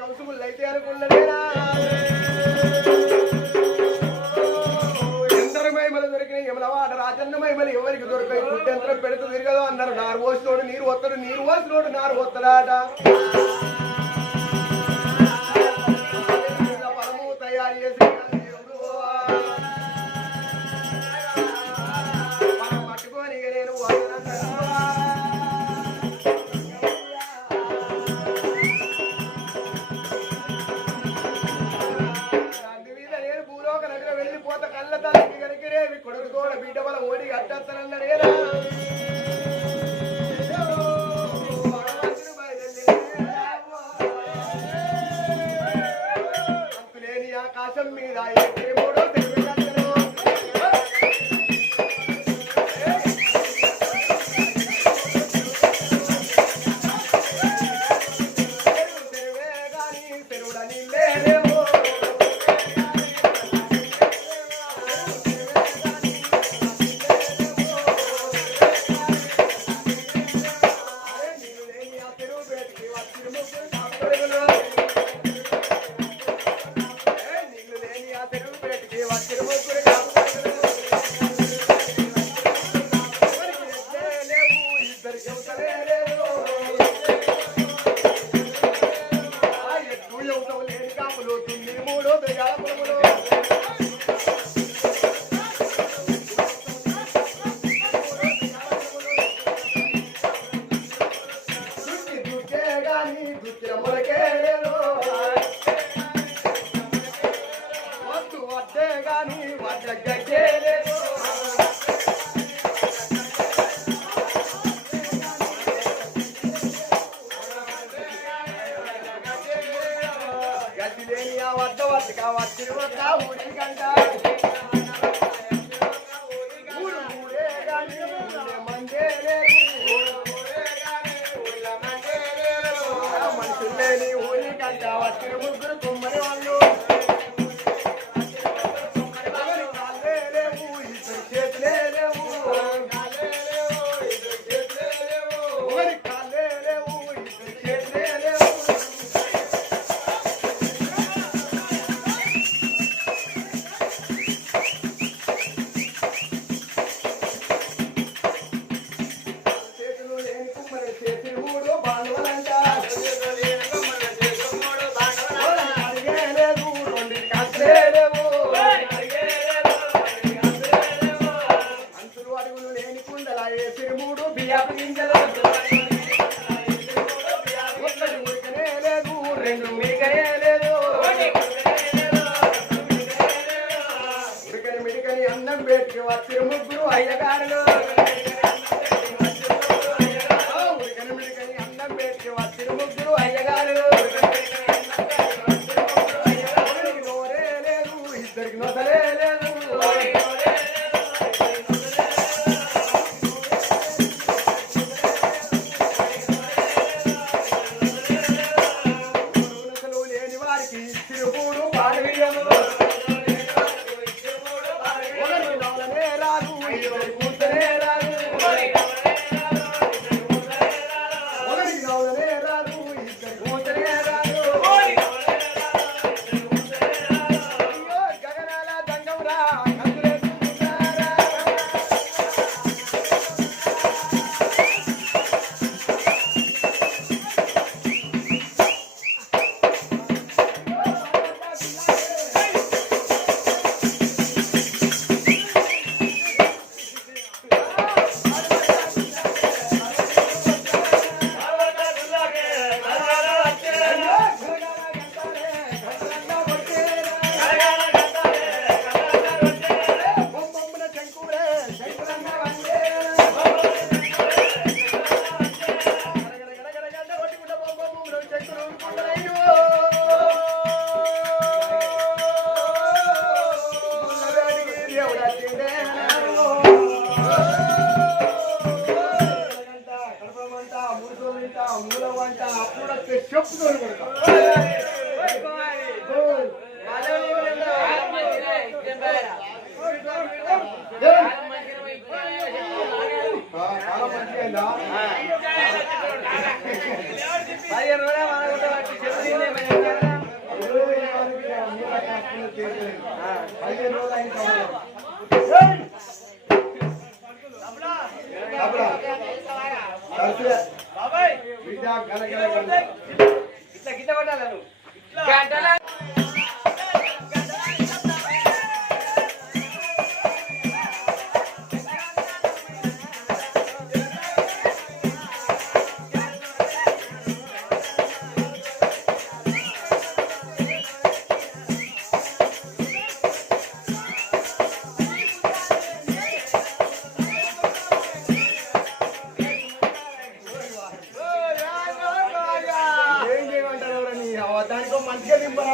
కౌసుములు అయితే అనుకున్నదేనా యంత్రమహిమలు దొరికిన యమలవాడ రాజన్న ఎవరికి దొరికాయి? గుడ్డంతరం పెడుతూ తిరగదు అన్నారు. నారు పోసినోడు నీరు వస్తాడు నీరు పోసినోడు నారు వస్తాడాట ఆకాశం మీద ఎక్కి మూడో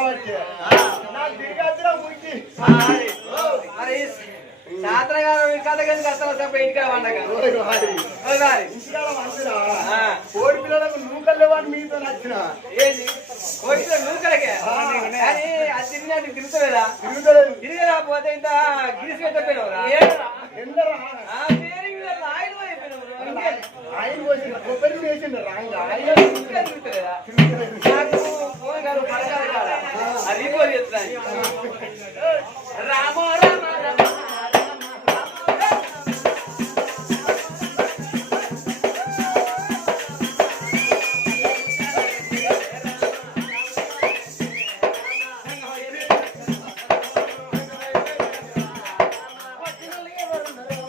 నాకు శాస్త్రగారు కథ కింద కథలు తప్ప ఇంటికి వాడి. కోడి పిల్లలకు నూకలు లేవని మీతో నచ్చిన. ఏంది? కోటిలో నూకలకే? కానీ అది తిరిగినట్టు తిరుగుతుందా తిరుగుతలేదు? తిరిగి రాకపోతే ఇంత గిరిసి పెట్టపోయినవురా ఆయన కొబ్బరి నూనె వేసిండు. రాంగ ఆయన ఇంకా తిరుగుతుందా తిరుగుతలేదు. నాకు ఫోన్ గారు పడకాలి కాడ అది రీపోల్ చేస్తున్నాను రామో రామ రామ అయ్యా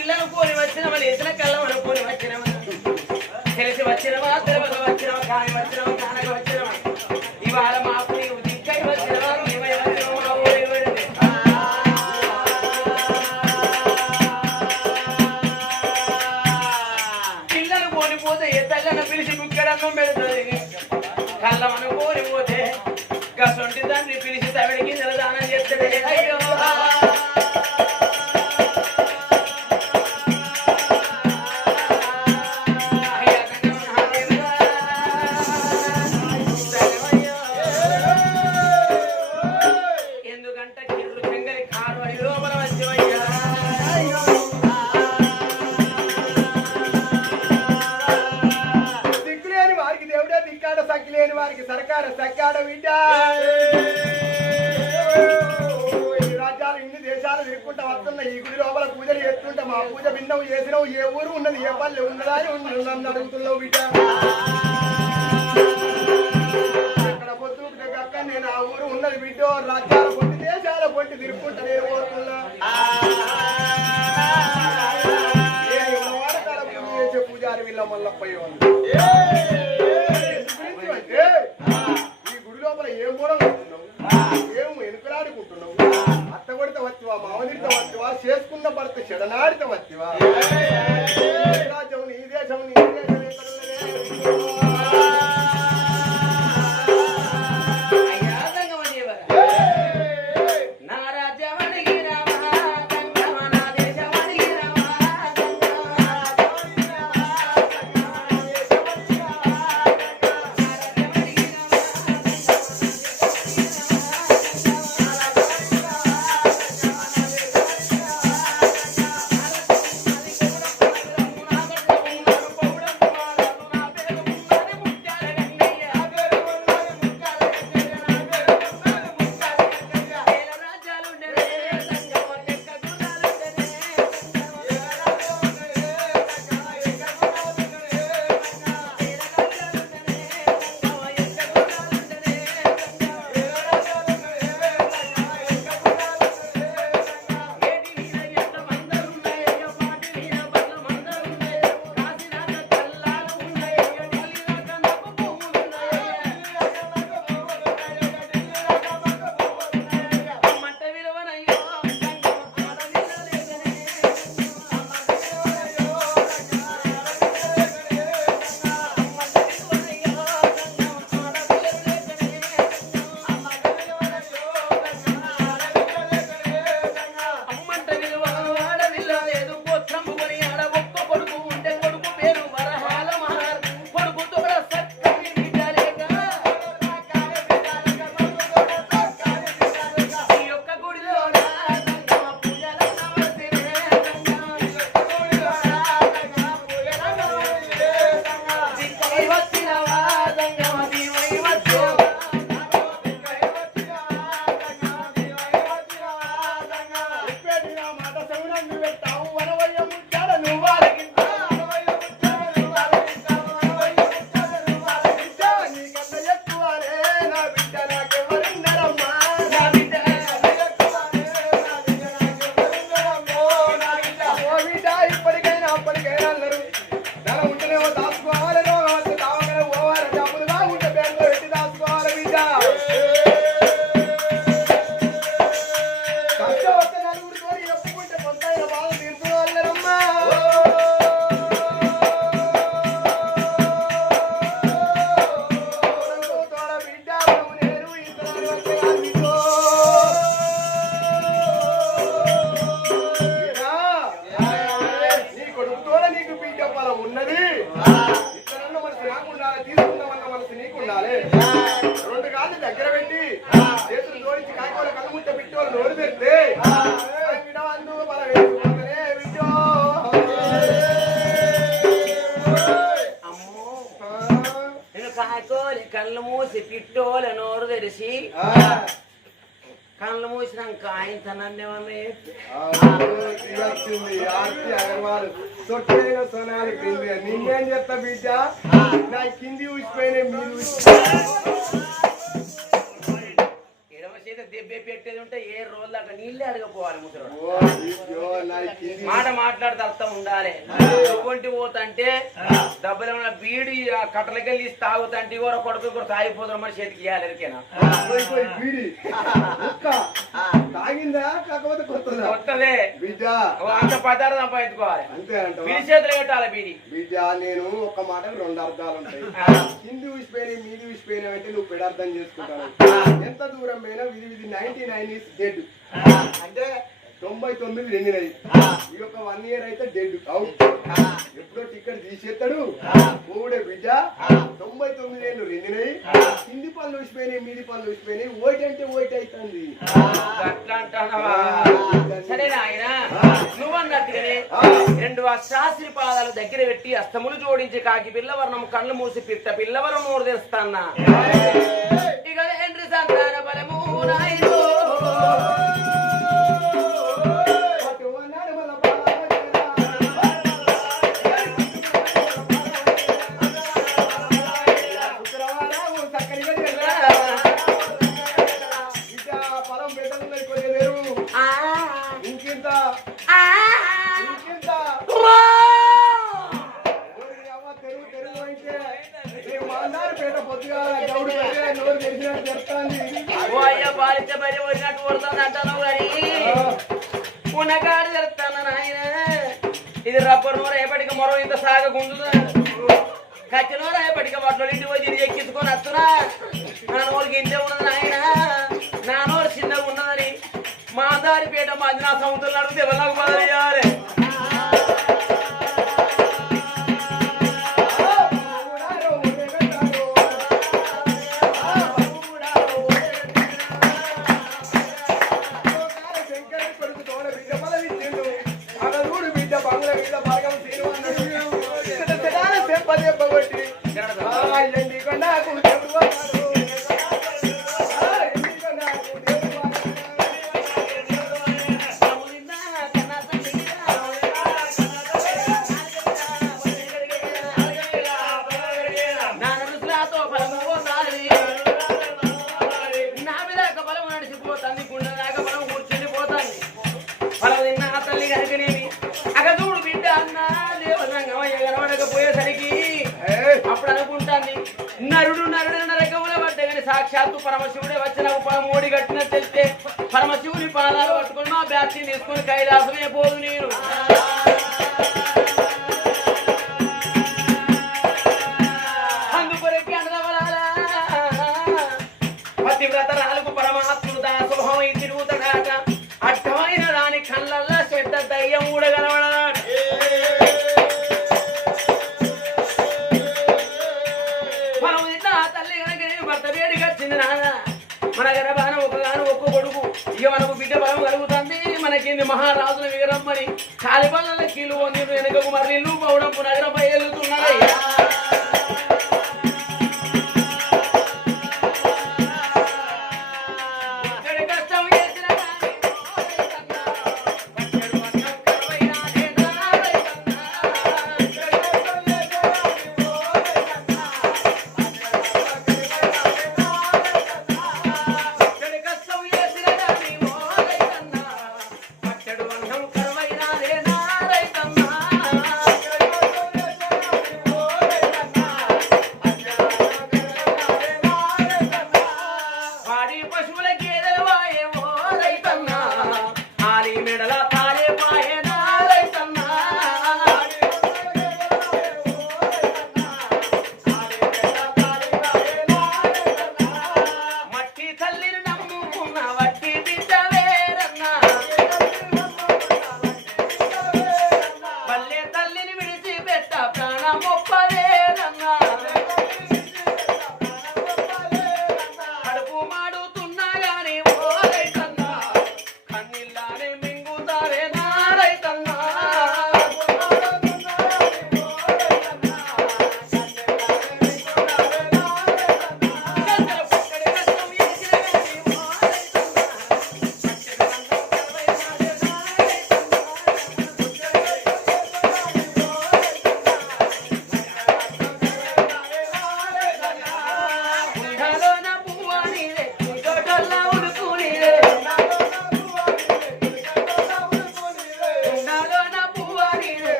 పిల్లలు పోని వచ్చినవా లేచిన కళ్ళమని పోని వచ్చినవా తెలిసి వచ్చినవా తెలియక వారికి దేవుడే దిక్కాడ సక్కిలేని వారికి సర్కార సక్కాడ బిడ్డ. ఈ రాజ్యాలు ఇన్ని దేశాలు తిరుక్కుంటా వస్తున్న ఈ గుడి లోపల పూజలు చేస్తుంటే మా పూజ భిన్నం చేసినావు. ఏ ఊరు ఉన్నది ఏ పల్లె ఉన్నదా అని ఉన్న- అడుగుతున్నావు బిడ్డ. అక్కడ పొత్తు నేను ఆ ఊరు ఉన్నది బిడ్డ రాజ్యాల పొట్టి దేశాల పొట్టి తిరుక్కుంటా నేను కోరుతున్నా చేసే పూజారి వీళ్ళ మళ్ళీ వాళ్ళు. లోపల ఏం మూలం ఏం ఎనుకలాడుకుంటున్నావు అత్త కొడితే వచ్చివా మామదిరిత వచ్చివా చేసుకున్న భర్త చెడనాడిత వచ్చివా ఈ రాజ్యం నీ దేశం నీ దేశం మాట్లాడితే అర్థం ఉండాలి ఎటువంటి పోతంటే డబ్బులు ఏమన్నా బీడి ఆ కట్టలకెళ్ళి తాగుతంటే కూడా కొడుకు కూడా తాగిపోతారు మరి చేతికి ఇవ్వాలి ఎరికేనా పోయి పోయి బీడి. కుక్క తాగిందా కాకపోతే కొత్తదా బిడ్డ. అంత పదార్థం సంపాదించుకోవాలి బీడి చేతులు పెట్టాలి బీడి. బిడ్డ నేను ఒక మాటకు రెండు అర్థాలు ఉంటాయి. కింది ఊసిపోయిన మీది ఊసిపోయిన అంటే నువ్వు పెడార్థం చేసుకుంటాను ఎంత దూరం పోయినా విధి విధి నైన్టీ నైన్ ఇస్ డెడ్ అంటే తొంభై తొమ్మిది రెండినది ఈ యొక్క వన్ ఇయర్ అయితే డెడ్ అవుట్ ఎప్పుడో టికెట్ తీసేస్తాడు. మూడే బిడ్డ. తొంభై తొమ్మిది ఏళ్ళు రెండినవి కింది పనులు ఊసిపోయినాయి మీది పనులు ఊసిపోయినాయి ఓటి అంటే ఓటి అవుతుంది. రెండు శాస్త్రి పాదాలు దగ్గర పెట్టి అస్తములు జోడించి కాకి పిల్లవరణం కళ్ళు మూసి పిట్ట పిల్లవరం నోరు తెస్తాన్నా? ఇక సంతాన బలము నాయనో. మా దారిపేట మంది నా సముద్రం అడిగితే ఎవరికి బదిలేయాలి ఆ, అప్పుడు అనుకుంటాంది నరుడు నరుడు నరకముల పడ్డ కానీ సాక్షాత్తు పరమశివుడే వచ్చిన పరమోడి కట్టిన తెలిస్తే పరమశివుని పాదాలు పట్టుకొని మా బ్యాచ్ని తీసుకొని కైలాసమే పోదు నేను. Marilu, para una punagra,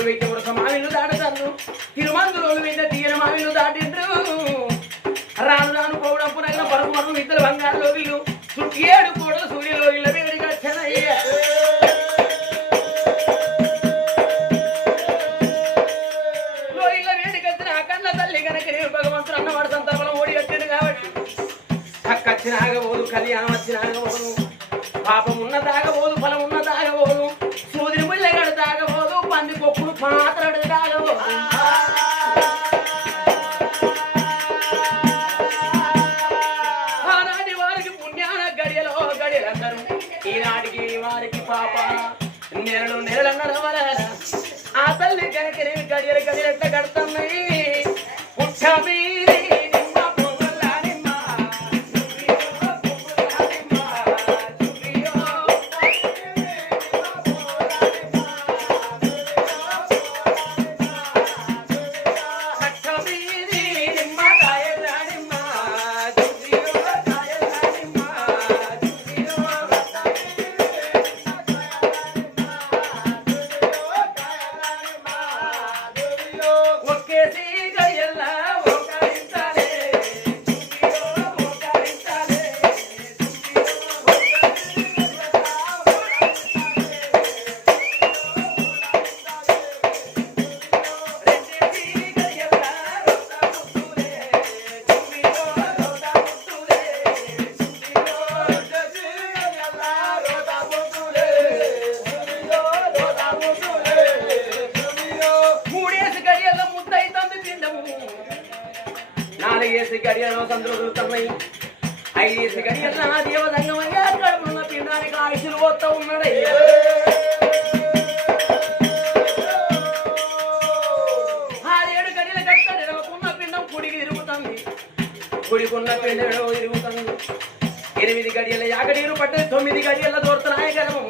ఒళ్ళు ఊరు పెట్టి కూడా సమావిలు దాటుతాను తిరుమందులు మీద తీయన మావిలు దాటిండ్రు. రాను రాను పోవడం పునగిన పరుగు మరుగు ఇద్దరు బంగారు వీళ్ళు చుట్టేడు కూడా సూర్యులో quiere que tiene. నాలుగేసి గడియలో సంద్రులు తమ్మయి ఐదేసి గడియల దేవదంగమయ్యా కడుపున్న పిండానికి ఆయుషులు పోతా ఉన్నాడయ్యా ఆరేడు కట్టాడు ఎడమకున్న పిండం కుడికి తిరుగుతుంది కుడికున్న పిండం ఎడమ తిరుగుతుంది ఎనిమిది గడియల యాగడీరు పట్టే తొమ్మిది గడియల దూరతున్నాయి గడము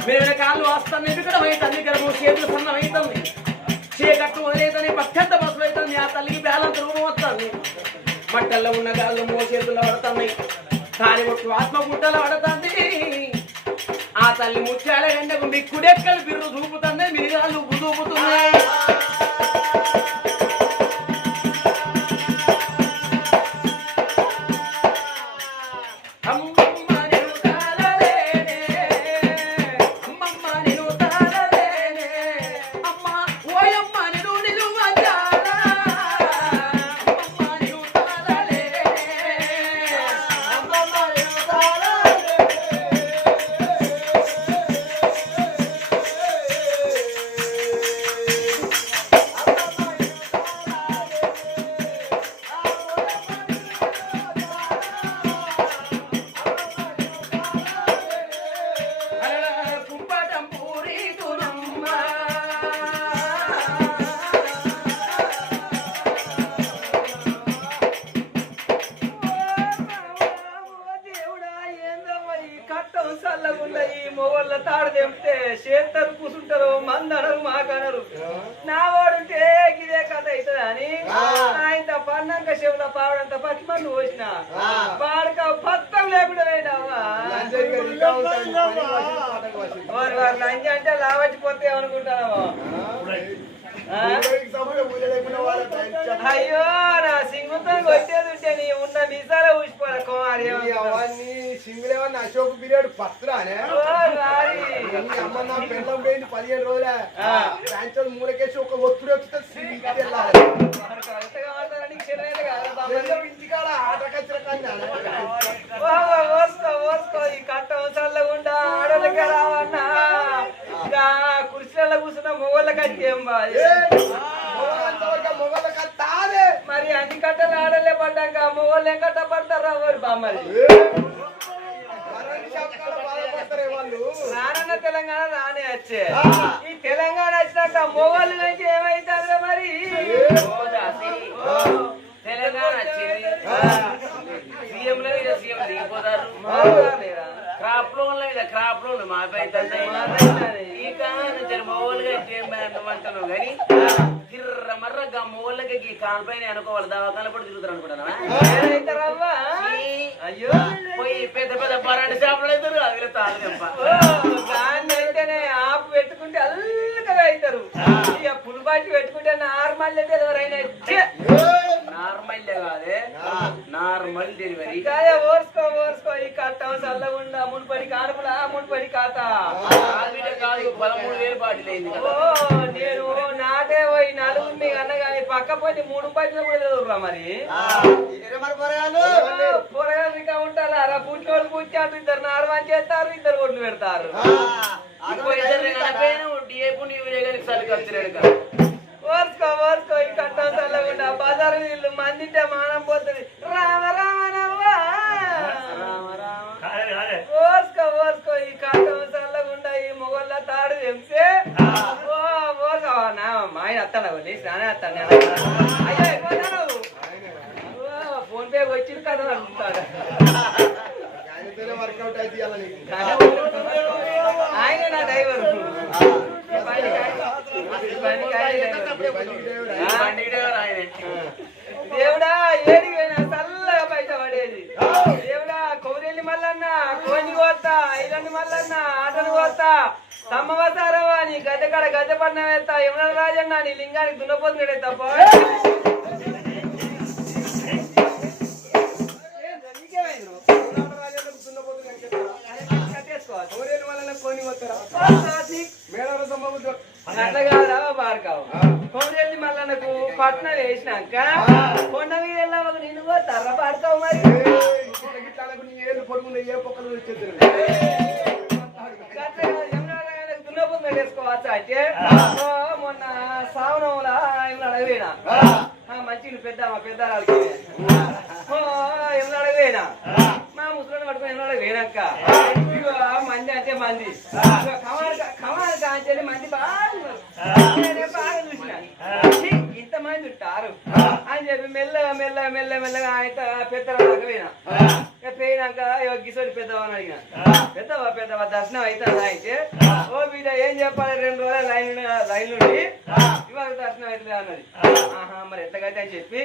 మేమైన కాళ్ళు వస్తాను ఇక్కడ అవుతుంది గడము చేతులు సన్నం అవుతుంది చీకట్టు వదిలేదని పక్కంత బస్సులు అవుతుంది ఆ తల్లికి బ్యాలెన్స్ మట్టల్లో ఉన్న గాళ్ళు మోచేతుల్లో పడుతున్నాయి. కాని ఒట్టు ఆత్మ గుట్టలో పడుతుంది. ఆ తల్లి ముత్యాల గంటకు మిక్కుడెక్కలు బిర్రు చూపుతుంది మిరిగాళ్ళు గాళ్ళు చూపుతున్నాయి అమ్మమ్మ చేస్తారు కూసుంటారు మందనరు మాకనరు. నా వాడుంటే గిదే కథ అవుతుంది అని? ఆయన పన్నాక చెవుల పావడంత పచ్చి మంది పోసిన. వాడిక పత్తం లేకుండా. వారు వారు లంజ అంటే లావచ్చిపోతే టెన్షన్. అయ్యో నా సింగుతో వచ్చేది ఉంటే నీ ఉన్న మీసాల ఊసిపోరా కుమారి అవన్నీ సింగిల్ ఏమన్నా అశోక్ పీరియడ్ పత్రానే? అమ్మ నా పెళ్ళం పోయింది పదిహేను రోజులే సాయంత్రం మూడకేసి ఒక ఒత్తుడు వచ్చితే మరి చిన్నది ఇంటికాడ ఆటకచ్చిన కన్నా ఓ, ఓ, ఓసుకో ఓసుకో ఈ రావన్నా కుర్చీలలో కూర్చున్న మొగోళ్ళకి వచ్చేం బాయ్ మొగల తాదే మరి అన్ని కట్టలు ఆడలే పడ్డాక మొగోళ్ళు ఏం? కట్ట పడతారా ఎవరు వాళ్ళు? రానన్న తెలంగాణ రానే వచ్చే. ఈ తెలంగాణ వచ్చినాక మొగోళ్ళు నుంచి ఏమైతుందిరా మరి? తెలంగాణ వచ్చింది. సీఎం మీద సీఎం దిగిపోతారు? క్రాప్ లోన్ మీద క్రాప్ లోన్ మాపైతే ఈ కాలం నుంచి మామూలుగా ఏం అంటావు కానీ గిర్ర మర్ర గమ్మోళ్ళకి ఈ కాన్పైన అనుకోవాలి. దవాఖాన కూడా తిరుగుతారు ఏదైతారవ్వా? అయ్యో. పోయి పెద్ద పెద్ద పరాంటి షాపులు అవుతారు అవి దాన్ని అయితేనే ఆపు పెట్టుకుంటే అల్లుకగా అవుతారు ఇక పులిపాటి పెట్టుకుంటే నార్మల్ డెలివరీ అయినా నార్మల్ కాదే నార్మల్ డెలివరీ. కాదే ఓర్చుకో ఓర్చుకో ఈ కట్టం చల్లగుండా మున్పడి కానుపులా మున్పడి కాత కాదు పదమూడు వేలు కదా. నేను నాటే పోయి నలుగురిని అన్నగాని పక్క పోయి మూడు పట్టిన కూడా చదువురా మరి. కూరగాయలు ఇంకా ఉంటారా? పుట్టినోళ్ళు పుట్టారు ఇద్దరు నారవాన్ చేస్తారు ఇద్దరు ఒడ్లు పెడతారు. డిఏపు నీవు చేయగలిగి కదా ఓర్చుకో ఓర్చుకో ఈ కట్టం చల్లగుండా బజారు నీళ్ళు మందింటే మానం పోతుంది. రామ రామ నవ్వ రామ రామ ఓర్చుకో ఓర్చుకో ఈ కట్టం చల్లగుండా ఈ మొగళ్ళ తాడు తెంపితే ఓ ఓర్చుకో నా మా ఆయన అత్తాను లేచి నానే అత్తాను నేను. అయ్యో అయిపోతాను ఫోన్ పే వచ్చింది కదా అనుకుంటాడు. ఆయన నా డ్రైవర్. దేవుడా? ఈ బండి డ్రైవర్ ఆయనే. దేవుడా ఏడికి పోయినా చల్లగా బయట పడేది. దేవుడా కౌరెల్లి మల్లన్న కోని కోస్తా ఐదండి మల్లన్న ఆటను కోస్తా. సమ్మవసారవా నీ గద్దె కాడ గద్దె పడిన వేస్తా. యమున రాజన్న నీ లింగానికి దున్నపోతున్నాడే తప్ప? కట్టేసుకోవాలి. కోరేరు వాళ్ళని కొని వస్తారా? మేడారం సంభవం అట్లా కాదా బార్కావు కోమరెల్లి మల్లన్నకు పట్నం వేసినాక కొండ మీద వెళ్ళామకు నిన్ను తర్ర పాడతావు మరి. గిట్ల గిట్ల అనకు నీ ఏళ్ళు పొడుగున్న ఏ పొక్కలు వచ్చేద్దరు. గట్ల కాదు, యమునారాయణకు దున్నపోతు పెట్టేసుకోవచ్చా అంటే ఓ, మొన్న సావనంలా ఏమన్నా అడగలేనా మంచి పెద్ద పెద్ద ఏమన్నా అడగలేనా పట్టుకొని ఇగో మంది అంటే మంది. కమాన్ కాంచెల్లి మంది బాగా బాగా చూసిన. ఇంతమంది ఉంటారు. అని చెప్పి మెల్ల మెల్ల మెల్ల మెల్లగా ఆయన పెద్ద పోయినాక గిసోడి పెద్దవని అడిగిన. పెద్దవా పెద్దవా దర్శనం అవుతుందా అయితే? ఓ బిడ్డ ఏం చెప్పాలి? రెండు రోజులు లైన్ లైన్ నుండి? ఇవాళ దర్శనం అవుతుంది అన్నది. ఆహా మరి ఎత్తగైతే అని చెప్పి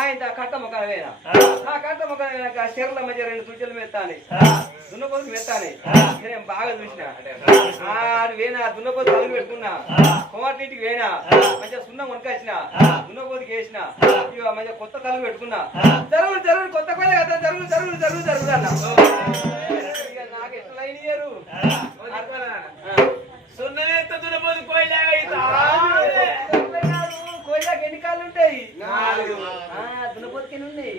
ఆయన కట్ట మొక్కలు పోయినా ఆ. కట్ట మొక్కలు పోయినాక శరీరం మధ్య రెండు తుచ్చలు మెత్తాని. దున్నపోతు మెత్తాని. నేను బాగా చూసిన. ఆడు వేనా దున్నపోతు తలుగు పెట్టుకున్నా. కోమటింటికి వేనా మంచిగా సున్నం కొనుకొచ్చిన. దున్నపోతుకి వేసిన. ఇక మంచిగా కొత్త తలుగు పెట్టుకున్నా. జరుగు జరుగు కొత్త కొత్త కదా జరుగు జరుగు జరుగు జరుగు అన్న ఇక నాకు ఎట్లా సున్ననెత్త దున్నపోతు కోయిలాగా అవుతా కోయిలాకి ఎన్ని కాళ్ళు ఉంటాయి దున్నపోతుకి ఎన్ని ఉన్నాయి.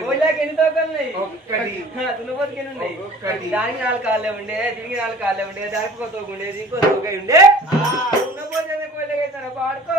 కోయిలాకి ఎన్ని తోకలు ఉన్నాయి ఎన్ని ఉన్నాయి. దానికి నాలుగు కాళ్ళే ఉండే దీనికి నాలుగు కాళ్ళే ఉండే దానికి ఒక తోక ఉండేది ఇంకో తోక ఉండే దున్నపోతు కోయిలకి అయితే పాడుకో